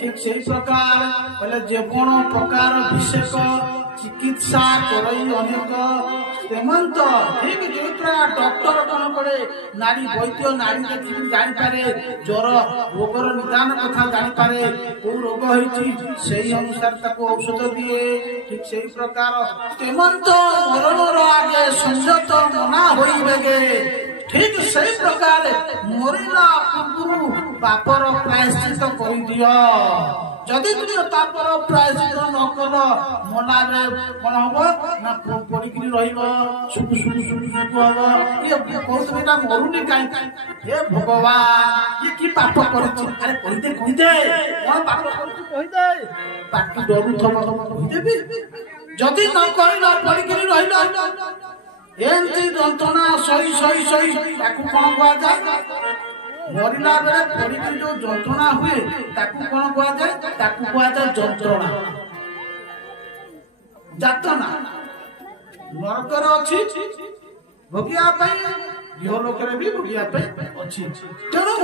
ठीक से प्रकार बोले जेकोण प्रकार अभिषेक चिकित्सा करई अनेक हेमंत ठीक जो डॉक्टर कौन करे नारी वैद्य नारी देखी जानी पारे ज्वर रोगर निदान कथा जानी पारे को रोग होईची सेही अनुसार ताको औषध दिए ठीक सेही प्रकार हेमंत मरणर आगे संयत मना होइबेगे ठीक सही प्रकार मरिला पूर्व पापर प्रायश्चित कर दियो जदि तुम पापर प्रायश्चित न कर मनारे कौन हम ना पड़ी रही सुख सुख सुख सुख हम ये कहते ना मरुनी कहीं हे भगवान ये कि पाप कर अरे कहदे कौन पाप कर पाटी डरू थी जदि न कह पड़ी रही एमती जंत्रणा सही सही सही ताकू कौन कह जाए मरला बेले पड़ी जो जंत्रणा हुए ताकू कौन कह जाए ताकू कह जाए जंत्रणा जातना नरकर अच्छी भोगिया इहलोक भी भोगिया अच्छी तेणु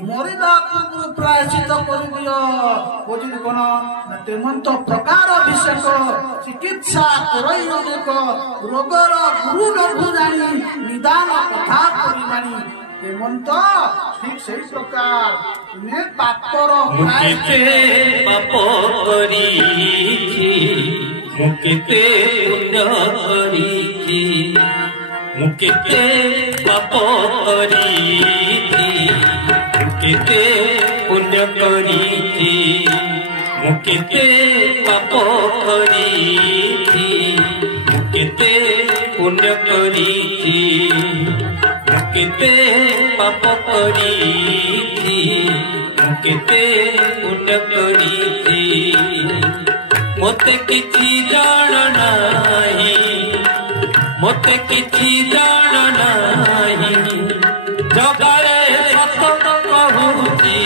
मरिला प्रायश्चित कर दियो कौन तेमंत प्रकार अभिषेक चिकित्सा करई अनेक रोगर गुरु लघु जानी निदान कथा करी हेमंत ठीक से प्रकार तुम्हें पापर पाप करी मुकेते पुण्य करी मुकेते पाप करी मुकेते पुण्य करी मुकेते पाप करी मुकेते पुण्य करी मुकेते पाप करी मुकेते पुण्य करी मोते किछि जान नाही मोते किछि जान नाही जगारे सत कहूची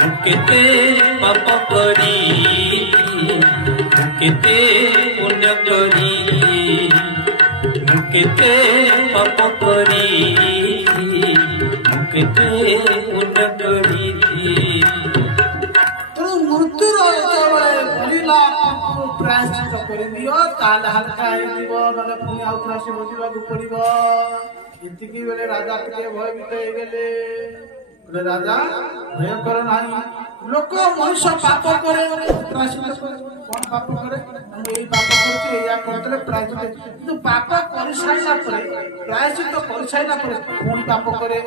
मुकेते पाप करी मुकेते पुण्य करी मुकेते पाप करी मुकेते पुण्य करी प्रायश्चित कर दियो ताल हल्का ना पुणी आउ थे से बसवा पड़ो ये बेले राजा टे भयभीत हो गले राजा भय कर ना लोक मनुष्य पाप करे प्रायश्चित कौन पाप करे यही पाप करते प्रायश्चित किंतु पाप कर सारा प्रायश्चित कर सारा पुणी पाप करे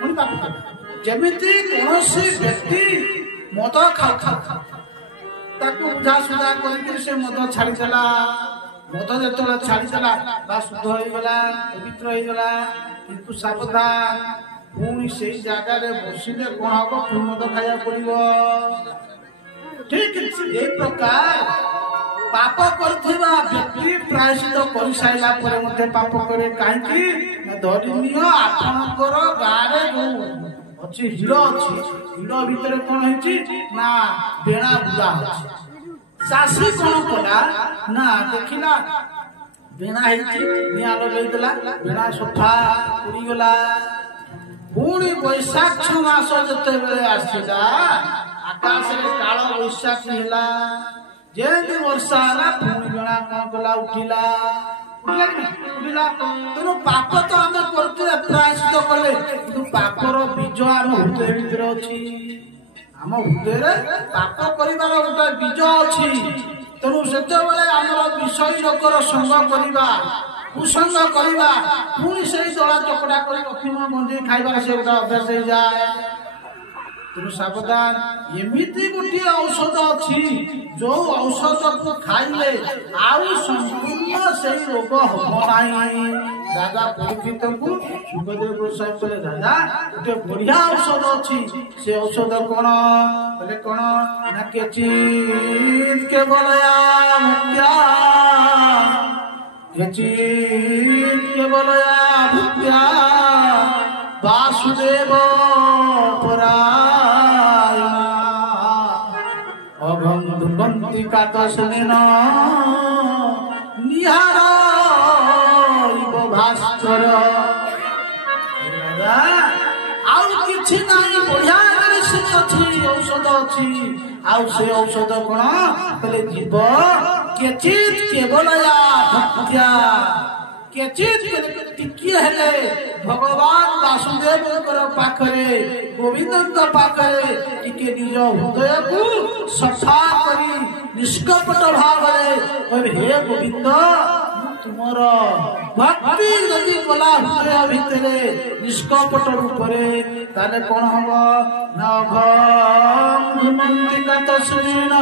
पुणी पाप करे जमीती कौन व्यक्ति मद खा बुझासुझा कर मद छाड़ीदेला मद जो छाड़ीदेला बा शुद्ध होगला पवित्र होगला किंतु सावधान पुणी से जगह बसिले कौन हम पुणी मद खाया पड़ो ठीक ये प्रकार पाप कर व्यक्ति प्रायश्चित कर सारा पाप करे कहीं धरी आपणकर गाँव जो अच्छी हिड़ अच्छी हिड़ भितर कौन ना बेणा बुदा चाषी कौन कला ना देखला बेणा निआ लगेदेला बेणा सफा उड़ीगला पुणी बैशाख मास जिते आसला आकाश काल बैशाख है जेमती वर्षा है पुणी बेणा कौन कला उठिला तेणु पाप तो आम करते प्रायश्चित कले कि पापर बीज आम हृदय भीतर अच्छी आम हृदय पाप कर गोटे बीज अच्छी तेणु से आम विषय लोकर संग करवा कुसंग करवा पुणी से दला चकड़ा कर अफिम गंजे खाइबार से गोटे अभ्यास हो जाए तेणु सावधान एमती गोटे औषध अच्छी जो औषध को खाइले आउ संपूर्ण से रोग हम ना राजा परीक्षित को सुखदेव गोस्वामी बोले राजा गोटे बढ़िया औषध अच्छी से औषध कौन बोले कौन ना केचित केवलया मुक्त्या केचित केवलया मुक्त्या वासुदेव परायण अघं दुर्गन्ति कातस्नेन निहार इव भास्कर आउ किछि नाही बढ़िया मेडिसिन अछि औषध अछि आउ से औषध कोन बोले जीव केचित केवल या भक्त्या केचित टिकिए हेले भगवान वासुदेव पाखरे गोविंद पाखरे टिके निज हृदय को सफा करी निष्कपट भाव हे गोविंद तुमर भक्ति यदि कला हृदय भितरे निष्कपट रूपरे ताले कौन हम नमंतिकातस्मिन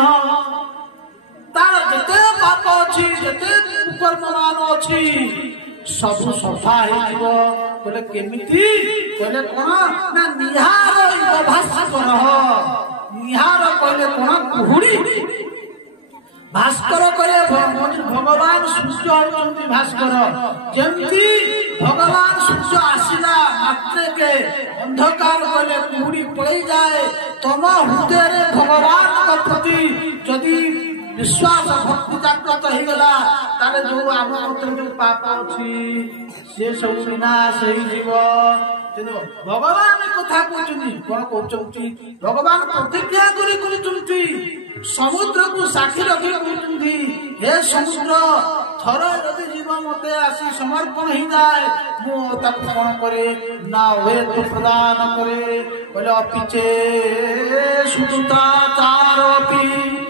तार जते पाप अछि जते कर्ममान अछि सब सफा हेजिव बोले केमिति बोले कोन ना निहार इव भास्कर निहार कहले कोन कुहुड़ी भास्कर कहले भगवान सूर्य होउछन्ति भास्कर जेमति भगवान सूर्य आसिला मात्रे के अंधकार कहले कुहुड़ी पड़े जाए तम हृदय रे भगवान का प्रति यदि विश्वास भक्ति जागृत हो गला ताले जो आम अंतर जो पाप अछि से सब विनाश हो जीव भगवान कथा कहउछन्ति कोन कहउछन्ति भगवान प्रतिज्ञा करी कहउछन्ति समुद्र को साक्षी रखी कहउछन्ति हे समुद्र थर यदि जीव मते आसी समर्पण ही जाए मु ताको कोन करे ना होए तो प्रदान करे बोले अपिचे सुता चारोपी